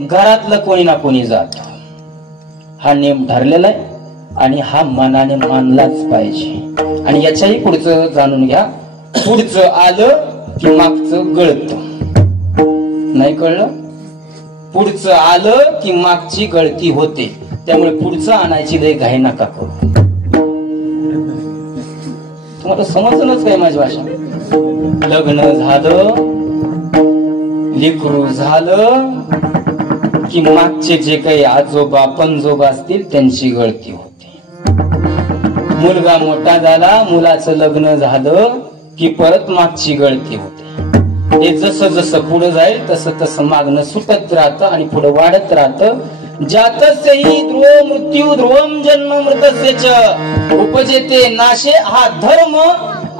घरातलं कोणी ना कोणी जात. हा नियम ठरलेला आहे आणि हा मनाने मानलाच पाहिजे. आणि याच्याही पुढचं जाणून घ्या. पुढचं आलं की मागचं गळत. नाही कळलं? पुढचं आलं की मागची गळती होते. त्यामुळे पुढचं आणायची लय घाई नका करू. तुम्हाला समजलंच काय माझी भाषा? लग्न झालं, लेकरू झालं की मागचे जे काही आजोबा पणजोबा असतील त्यांची गळती होते. मुलगा मोठा झाला, मुलाचं लग्न झालं की परत मागची गळती होते. हे जसं जसं पुढे जाईल तसं तसं मागणं सुटत राहतं आणि पुढे वाढत राहतं. जातस्यहि ध्रुव मृत्यू ध्रुवम जन्म मृतस्य च उपजेते नाशे. हा धर्म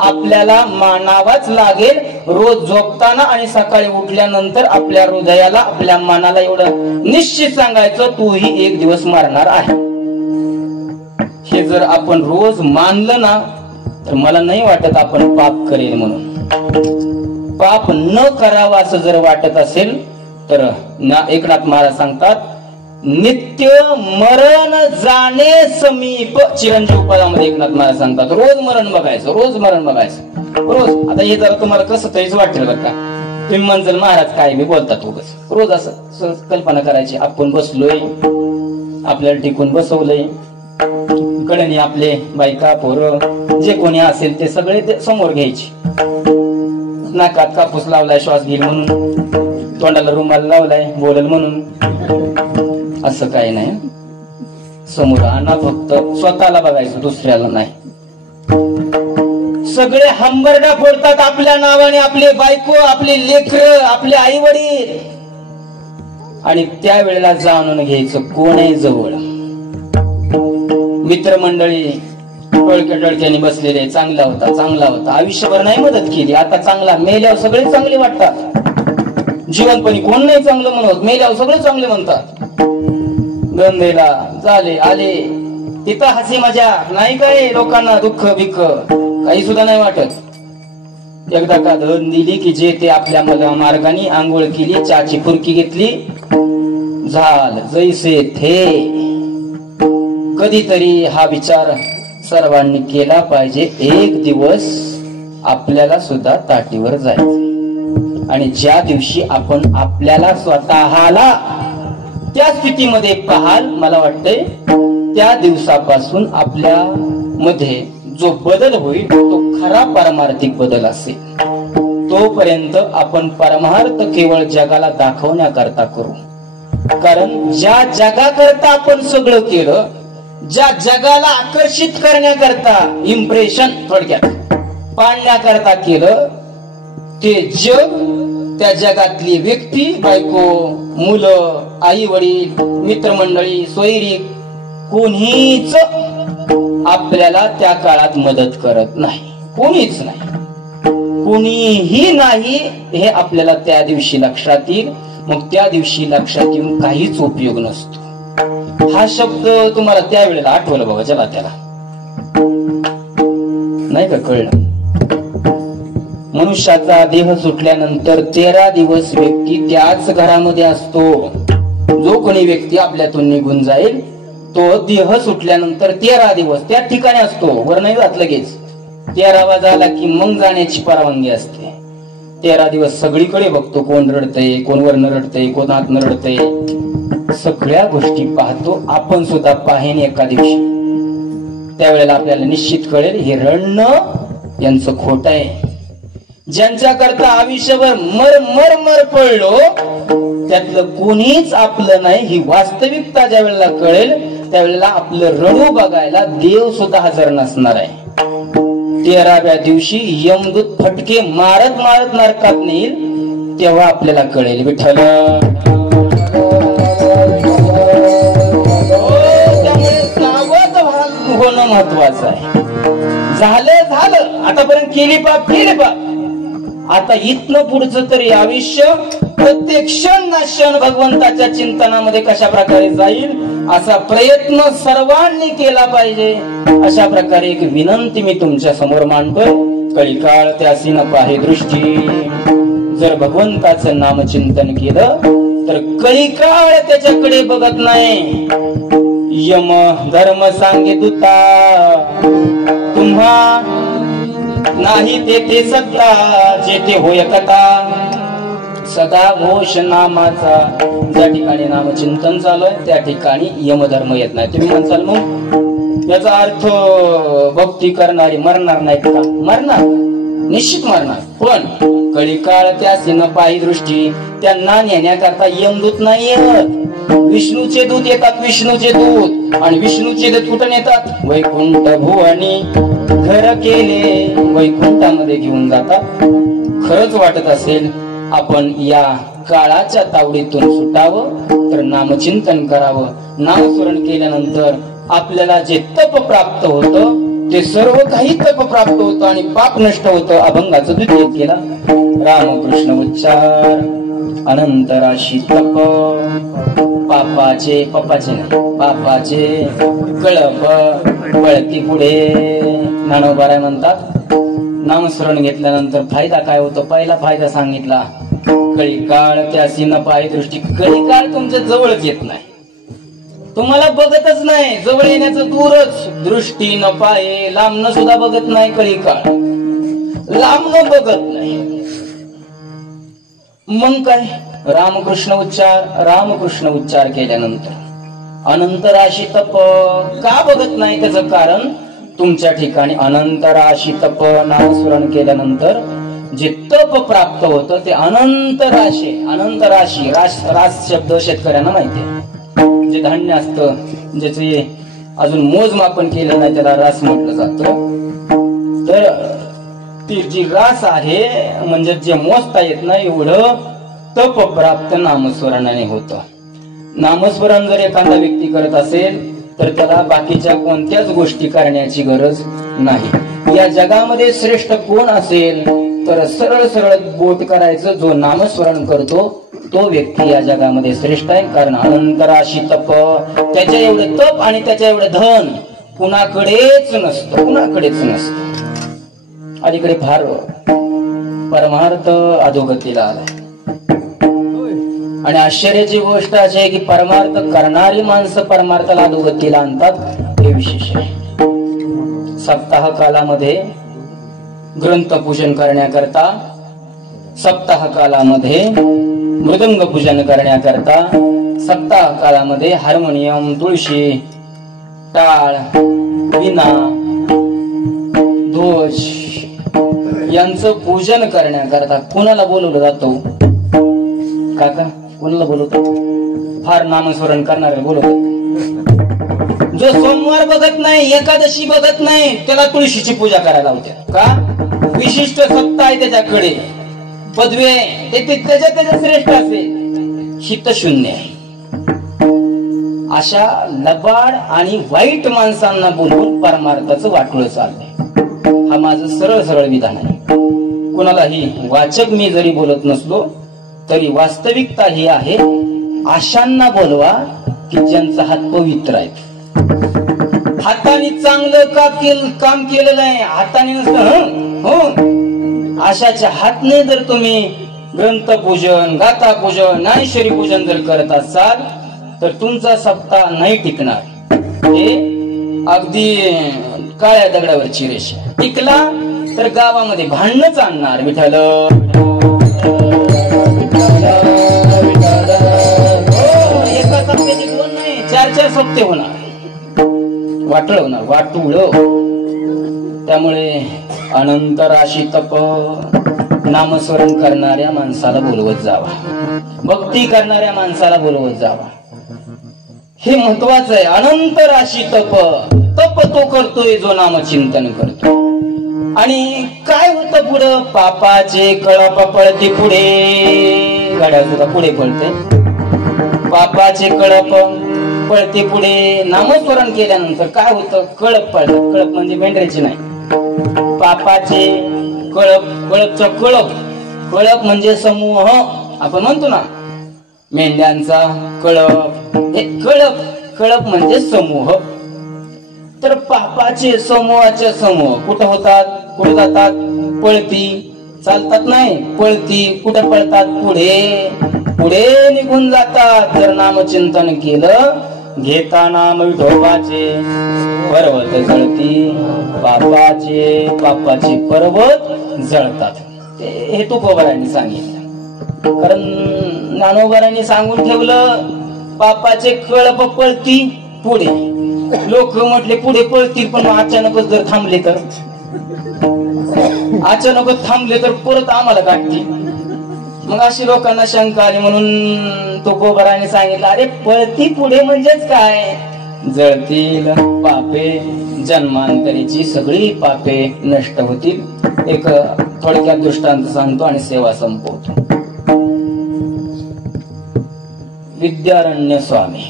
आपल्याला मानावाच लागेल. रोज झोपताना आणि सकाळी उठल्यानंतर आपल्या हृदयाला, आपल्या मनाला एवढं निश्चित सांगायचं, तूही एक दिवस मरणार आहे. हे जर आपण रोज मानलं ना, तर मला नाही वाटत आपण पाप करेल म्हणून. पाप न करावा असं जर वाटत असेल तर एकनाथ महाराज सांगतात, नित्य मरण जाणे समीप. चिरंजीव पदामध्ये एकनाथ महाराज सांगतात, रोज मरण बघायचं, रोज मरण बघायचं, रोज. आता हे जरा तुम्हाला कसं तरीच वाटेल बरं का. तुम्ही म्हणजल महाराज काय बी बोलतात उगाच. रोज असं कल्पना करायची, आपण बसलोय, आपल्याला टिकून बसवलंय, कडेने आपले बायका पोरं जे कोणी असेल ते सगळे समोर घ्यायचे. नाकात कापूस लावलाय श्वास घेईल म्हणून, तोंडाला रुमाल लावलाय बोलल म्हणून, असं काही नाही. समोर आणा, फक्त स्वतःला बघायचं, दुसऱ्याला नाही. सगळे हंबरडा फोडतात आपल्या नावाने, आपले बायको, आपले लेकर, आपले आई वडील, आणि त्यावेळेला जाणून घ्यायचं कोण आहे जवळ. मित्रमंडळी टोळक्या टोळक्याने बसलेले, चांगला होता चांगला होता, आयुष्यभर नाही मदत केली, आता चांगला, मेल्यावर सगळे चांगले वाटतात. जीवनपणी कोण नाही चांगलं म्हणत, मेल्यावर सगळे चांगले म्हणतात. गंधेला झाले आले तिथं हसी मजा नाही, काय लोकांना दुःख बिख काही सुद्धा नाही वाटत. एकदा का धन दिली की जे ते आपल्या मार्गाने आंघोळ केली, चहाची फुरकी घेतली, झाल जैसे थे. कधीतरी हा विचार सर्वांनी केला पाहिजे, एक दिवस आपल्याला सुद्धा ताटीवर जायचं, आणि ज्या दिवशी आपण आपल्याला स्वतःला त्या स्थितीमध्ये पाहाल, मला वाटतंय त्या दिवसापासून आपल्या मध्ये जो बदल होईल तो खरा पारमार्थिक बदल असेल. तोपर्यंत आपण परमार्थ केवळ जगाला दाखवण्याकरता करू. कारण ज्या जगाकरता आपण सगळं केलं, ज्या जगाला आकर्षित करण्याकरता, इम्प्रेशन थोडक्यात पाडण्याकरता केलं, ते जग, त्या जगातली व्यक्ती, बायको, मुलं, आई वडील, मित्रमंडळी, सोयरी, कोणीच आपल्याला त्या काळात मदत करत नाही. कोणीच नाही, कोणीही नाही, हे आपल्याला त्या दिवशी लक्षात येईल. मग त्या दिवशी लक्षात येऊन काहीच उपयोग नसतो. हा शब्द तुम्हाला त्यावेळेला आठवलं बघा, चला त्याला नाही का कळलं. मनुष्याचा देह सुटल्यानंतर 13 दिवस व्यक्ती त्याच घरामध्ये असतो. जो कोणी व्यक्ती आपल्यातून निघून जाईल तो देह सुटल्यानंतर 13 दिवस त्या ठिकाणी असतो, वर नाही जात लगेच. 13वा झाला की मग जाण्याची परवानगी असते. 13 दिवस सगळीकडे बघतो, कोण रडतय, कोण वरनं रडतय, कोण आतनं रडतय, सगळ्या गोष्टी पाहतो. आपण सुद्धा पाहेन एका दिवशी. त्यावेळेला आपल्याला निश्चित कळेल हे रडणं यांचं खोट आहे. ज्यांच्या करता आयुष्यभर मर मर मर पडलो त्यातलं कोणीच आपलं नाही, ही वास्तविकता ज्या वेळेला कळेल त्यावेळेला आपलं रडू बघायला देव सुद्धा हजर नसणार आहे. 13व्या दिवशी यमदूत फटके मारत मारत नरकात नेईल, तेव्हा आपल्याला कळेल विठ्ठल. त्यामुळे सावध होणं महत्वाचं आहे. झालं आतापर्यंत केली पाप केले पाप, आता इथनं पुढचं तरी आयुष्य प्रत्येक क्षण ना क्षण भगवंताच्या चिंतनामध्ये कशा प्रकारे जाईल असा प्रयत्न सर्वांनी केला पाहिजे. अशा प्रकारे एक विनंती मी तुमच्या समोर मांडतोय. कलिकाळ त्यासी न पाहे दृष्टी. जर भगवंताचं नामचिंतन केलं तर कलिकाळ त्याच्याकडे बघत नाही. यम धर्म सांगे दूता तुम्हा नाही तेथे सत्ता, जेथे होय कथा सदा घोष नामाचा. ज्या ठिकाणी नामचिंतन चालू आहे त्या ठिकाणी यमधर्म येत नाही. तुम्ही म्हणसाल मग याचा अर्थ भक्ती करणारे मरणार नाहीत का? मरणार, निश्चित मरणार. पण कलिकाळ त्यासी न पाही दृष्टी. त्यांना नेण्याकरता यमदूत नाही येत, विष्णूचे दूत येतात. विष्णूचे दूत, आणि विष्णूचे दूत कुठं येतात? वैकुंठ भुवनी घर केले, वैकुंठामध्ये घेऊन जातात. खरंच वाटत असेल आपण या काळाच्या तावडीतून सुटावं तर नामचिंतन करावं. नामस्मरण केल्यानंतर आपल्याला जे तप प्राप्त होतं ते सर्व काही तप प्राप्त होतं आणि पाप नष्ट होतं. अभंगाचं द्वितीय केला. रामकृष्ण उच्चार अनंत राशी तप. पापाचे नाही, पापाचे कळप वळती पुढे. ज्ञानोबा म्हणतात नामस्मरण घेतल्यानंतर फायदा काय होतो? पहिला फायदा सांगितला, कलिकाळ त्यासी न पाहे दृष्टी. कलिकाळ तुमच्या जवळच येत नाही, तुम्हाला बघतच नाही. जवळ येण्याचं दूरच. दृष्टी न पाहे, लांब सुद्धा बघत नाही. कलिकाळ लांब बघत नाही. मग काय? रामकृष्ण उच्चार केल्यानंतर अनंत राशी तप. का बघत नाही? त्याचं कारण तुमच्या ठिकाणी अनंत राशी तप नामस्मरण केल्यानंतर जे तप प्राप्त होतं ते अनंत राशी. अनंत राशी, रास शब्द शेतकऱ्यांना माहिती आहे, जे धान्य असतं ज्याचे अजून मोजमापन केलं नाही त्याला रास म्हटलं जातं. तर ती जी रास आहे म्हणजे जे मोजता येत नाही एवढं तप प्राप्त नामस्मरणाने होतं. नामस्मरण जर एखादा व्यक्ती करत असेल तर त्याला बाकीच्या कोणत्याच गोष्टी करण्याची गरज नाही. या जगामध्ये श्रेष्ठ कोण असेल तर सरळ सरळ बोट करायचं, जो नामस्मरण करतो तो व्यक्ती या जगामध्ये श्रेष्ठ आहे. कारण अनंतराशी तप, त्याच्या एवढं तप आणि त्याच्या एवढं धन कुणाकडेच नसतं, कुणाकडेच नसतं. अलीकडे फार परमार्थ अधोगतीला आलाय आणि आश्चर्याची गोष्ट अशी आहे की परमार्थ करणारी माणसं परमार्थाला अधोगतीला आणतात, हे विशेष आहे. सप्ताह कालामध्ये ग्रंथ पूजन करण्याकरता, सप्ताह कालामध्ये मृदंग पूजन करण्याकरता, सप्ताह कालामध्ये हार्मोनियम, तुळशी, टाळ, विना, ध्वज यांचं पूजन करण्याकरता कोणाला बोलवलं जातो काका? कोणाला बोलवतात? फार नामस्मरण करणारे बोलवतात. जो सोमवार बघत नाही, एकादशी बघत नाही, त्याला तुळशीची पूजा करायला होते का? विशिष्ट सत्ता आहे त्याच्याकडे, पदवी आहे, ते त्याच्या श्रेष्ठ असेल, हितशून्य आहे. अशा लबाड आणि वाईट माणसांना बोलून परमार्थाचं वाटोळं चाललंय. हा माझं सरळ सरळ विधान आहे. कुणालाही वाचक मी जरी बोलत नसलो तरी वास्तविकता ही आहे, अशांना बोलवा की ज्यांचा हात पवित्र आहे. हाताने चांगलं काम केलेलं आहे, हाताने नसतं हो, अशाच्या हातने जर तुम्ही ग्रंथपूजन, गाथा पूजन, ज्ञानेश्वरी पूजन जर करत असाल तर तुमचा सप्ताह नाही टिकणार. हे अगदी काळ्या दगडावरची रेषा. टिकला तर गावामध्ये भांडणच आणणार. विठ्ठल एका सप्त्याची दोन नाही, 4-4 सप्ते होणार, वाटळ होणार, वाटुळ. त्यामुळे अनंत राशी तप, नामस्मरण करणाऱ्या माणसाला बोलवत जावा, भक्ती करणाऱ्या माणसाला बोलवत जावा. हे महत्वाचं आहे. अनंत राशी तप, तप तो करतोय जो नामचिंतन करतो. आणि काय होतं पुढं? पापाचे कळप पळते पुढे. गाड्या सुद्धा पुढे पळते. पापाचे कळप पळते पुढे. नामस्मरण केल्यानंतर काय होतं? कळप पळत. कळप म्हणजे मेंढऱ्याची नाही, पापाचे कळप. कळपचा कळप, कळप म्हणजे समूह. आपण म्हणतो ना मेंढ्यांचा कळप, हे कळप. कळप म्हणजे समूह. तर पापाचे समूहाचे समूह कुठं होतात? कुठे जातात? पळती. चालतात नाही, पळती. कुठे पळतात? पुढे. पुढे निघून जातात. जर नामचिंतन केलं, घेता नाम विठोबाचे पर्वत जळती. पापाचे पर्वत जळतात. हे तुकोबारांनी सांगितलं. कारण ज्ञानोबारांनी सांगून ठेवलं, पापाचे कळप पळती पुढे. लोक म्हटले पुढे पळतील, पण अचानकच जर थांबले तर, अचानकच थांबले तर परत आम्हाला काढतील. मग अशी लोकांना शंका आली. म्हणून तुकोबारांनी सांगितलं, अरे पळती पुढे म्हणजेच काय? जळतील पापे, जन्मांतरीची सगळी पापे नष्ट होतील. एक थोडक्यात दृष्टांत सांगतो आणि सेवा संपवतो. विद्यारण्य स्वामी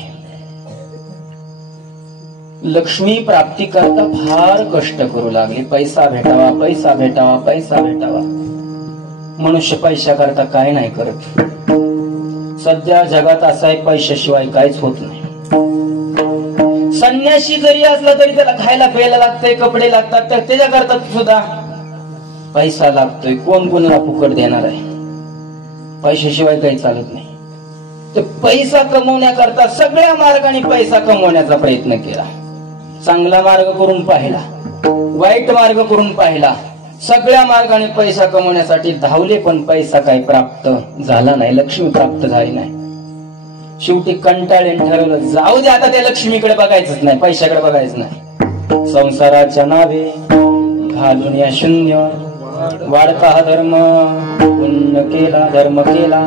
लक्ष्मी प्राप्ती करता फार कष्ट करू लागले. पैसा भेटावा, पैसा भेटावा, पैसा भेटावा. मनुष्य पैसा करता काय नाही करत. सध्या जगात असा आहे, पैशाशिवाय काहीच होत नाही. संन्यासी जरी असला तरी त्याला खायला प्यायला लागतंय, कपडे लागतात, तर त्याच्या करता सुद्धा पैसा लागतोय. कोण कोणाला फुकट देणार आहे? पैशाशिवाय काही चालत नाही. तर पैसा कमवण्याकरता सगळ्या मार्गाने पैसा कमवण्याचा प्रयत्न केला. चांगला मार्ग करून पाहिला, वाईट मार्ग करून पाहिला, सगळ्या मार्गाने पैसा कमवण्यासाठी धावले, पण पैसा काही प्राप्त झाला नाही. लक्ष्मी प्राप्त झाली नाही. शेवटी कंटाळून ठरवलं, जाऊ दे आता त्या लक्ष्मीकडे बघायचंच नाही, पैशाकडे बघायचं नाही. संसाराच्या नावे घालून या शून्य वाढता हा धर्म, पुण्य केला, धर्म केला,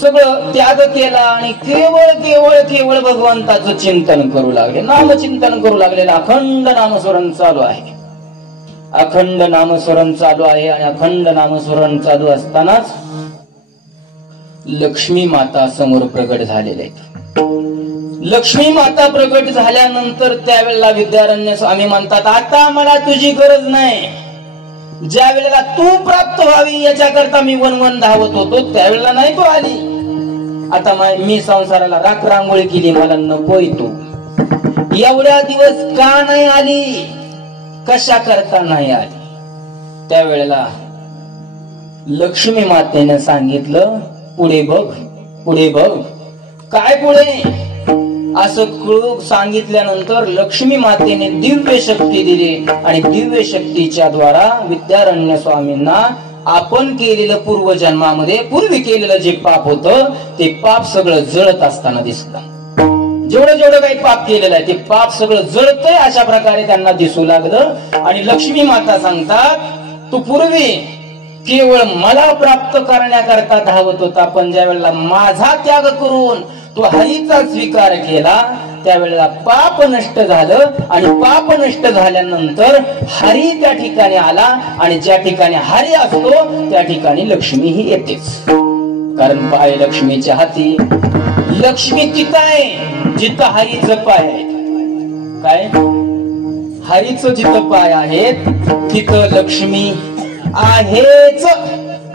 सगळं त्याग केला आणि केवळ केवळ केवळ भगवंताचं चिंतन करू लागले, नामचिंतन करू लागलेलं अखंड नामस्मरण चालू आहे. अखंड नामस्मरण चालू आहे आणि अखंड नामस्मरण चालू असतानाच लक्ष्मी माता समोर प्रगट झालेले आहेत. लक्ष्मी माता प्रगट झाल्यानंतर त्यावेळेला विद्यारण्य स्वामी म्हणतात, आता मला तुझी गरज नाही. ज्या वेळेला तू प्राप्त व्हावी याच्याकरता मी वन धावत होतो, त्यावेळेला नाही तू आली. आता मी संसाराला राख रांगोळी केली, मला नकोय तू. एवढ्या दिवस का नाही आली, कशा करता नाही आली? त्यावेळेला लक्ष्मी मातेने सांगितलं, पुढे बघ, पुढे बघ. काय पुढे असं कळू सांगितल्यानंतर लक्ष्मी मातेने दिव्य शक्ती दिली आणि दिव्य शक्तीच्या द्वारा विद्यारण्य स्वामींना आपण केलेलं पूर्वजन्मामध्ये पूर्वी केलेलं जे पाप होतं ते पाप सगळं जळत असताना दिसलं. जेवढं जेवढं काही पाप केलेलं आहे ते पाप सगळं जळतंय अशा प्रकारे त्यांना दिसू लागलं. आणि लक्ष्मी माता सांगतात, तू पूर्वी केवळ मला प्राप्त करण्याकरता धावत होता, पण ज्या वेळेला माझा त्याग करून तो हरीचा स्वीकार केला त्यावेळेला पाप नष्ट झालं. आणि पाप नष्ट झाल्यानंतर हरी त्या ठिकाणी आला आणि ज्या ठिकाणी हरी असतो त्या ठिकाणी लक्ष्मी ही येतेच. कारण पाय लक्ष्मीच्या हाती, लक्ष्मी तिथं आहे जिथं हरीचं पाय आहे. काय हरीचं जिथं पाय आहेत तिथं लक्ष्मी आहेच.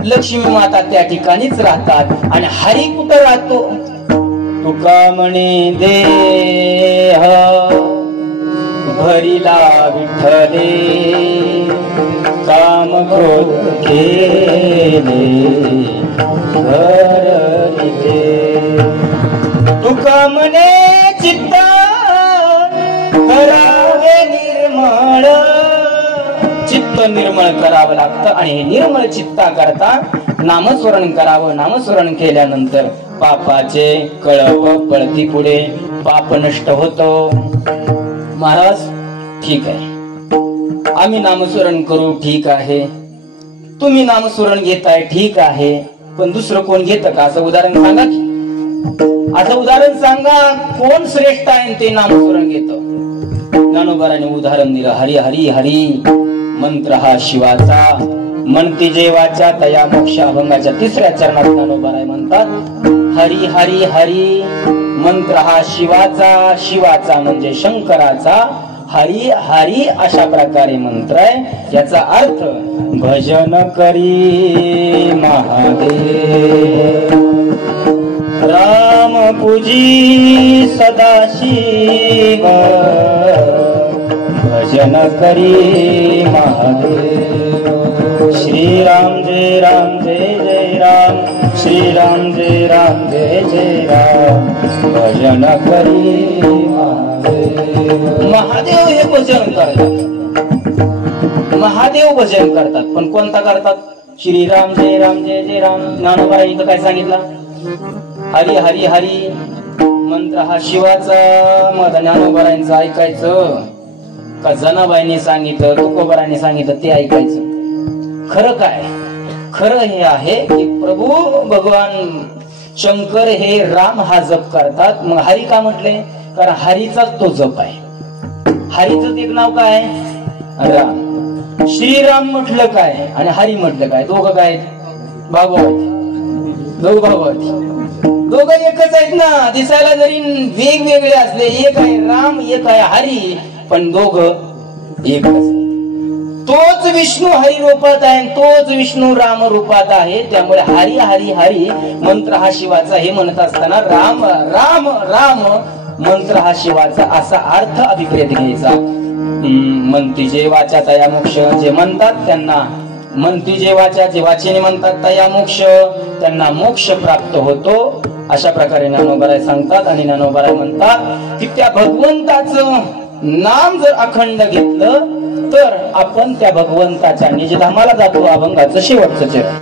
लक्ष्मी माता त्या ठिकाणीच राहतात. आणि हरी कुठं राहतो? तुका म्हणे देह भरिला विठ्ठले, काम क्रोध केले घर इथे. तुका म्हणे चित्त करावे निर्मळ, चित्त निर्मळ करावं लागतं. आणि हे निर्मळ चित्ता करता नामस्मरण करावं. नामस्मरण केल्यानंतर पापाचे कळप पळती पुढे पाप नष्ट होतो. महाराज ठीक आहे, आम्ही नामस्मरण करू, ठीक आहे, तुम्ही नामस्मरण घेताय, ठीक आहे, पण दुसरं कोण घेतं का? असं उदाहरण सांगा की. असं उदाहरण सांगा कोण श्रेष्ठ आहे ते नामस्मरण घेतं. ज्ञानोबाराने उदाहरण दिलं, हरी हरी हरी मंत्र हा शिवाचा, म्हणती जेवाच्या तया मोक्ष. अभंगाच्या 3ऱ्या चरणात ज्ञानोबाराय म्हणतात, हरी हरी हरी मंत्र हा शिवाचा, शिवाचा म्हणजे शंकराचा, हरी हरी अशा प्रकारे मंत्र आहे. याचा अर्थ भजन करी महादेव, राम पूजी सदाशिव, भजन करी महादेव. श्री राम जय राम जय जय राम, श्री राम जय राम जय जय राम, भजन करी महादेव. महादेव हे भजन करतात, महादेव भजन करतात. पण कोणता करतात? श्री राम जय राम जय जय राम. ज्ञानोबा इथं काय सांगितलं? हरी हरी हरी मंत्र हा शिवाचा. मग ज्ञानोबारांचं ऐकायचं का जनाबाईने सांगितलं, तुकोबाराने सांगितलं ते ऐकायचं? खरं काय? खरं हे आहे की प्रभू भगवान शंकर हे राम हा जप करतात. मग हरी का म्हटले? कारण हरीचाच तो जप आहे. हरीचं एक नाव काय? राम. श्रीराम म्हटलं काय आणि हरी म्हटलं काय? दोघं काय? भाऊ दोघ भाऊ दोघं एकच आहेत ना. दिसायला जरी वेगवेगळे असले, एक आहे राम एक आहे हरी, पण दोघं एकच. तोच विष्णू हरी रूपात आहे, तोच विष्णू राम रूपात आहे. त्यामुळे हरी हरी हरी मंत्र हा शिवाचा हे म्हणत असताना राम राम राम मंत्र हा शिवाचा असा अर्थ अभिप्रेत घ्यायचा. म्हणती जेवाच्या तया मोक्ष, जे म्हणतात त्यांना म्हणती जेवाच्या, जे वाचेने म्हणतात तया मोक्ष, त्यांना मोक्ष प्राप्त होतो. अशा प्रकारे ज्ञानोबाराय सांगतात. आणि ज्ञानोबाराय म्हणतात की त्या भगवंताचं नाम जर अखंड घेतलं तर आपण त्या भगवंताच्या निजधामाला जातो. अभंगाचं शेवटचं चरण.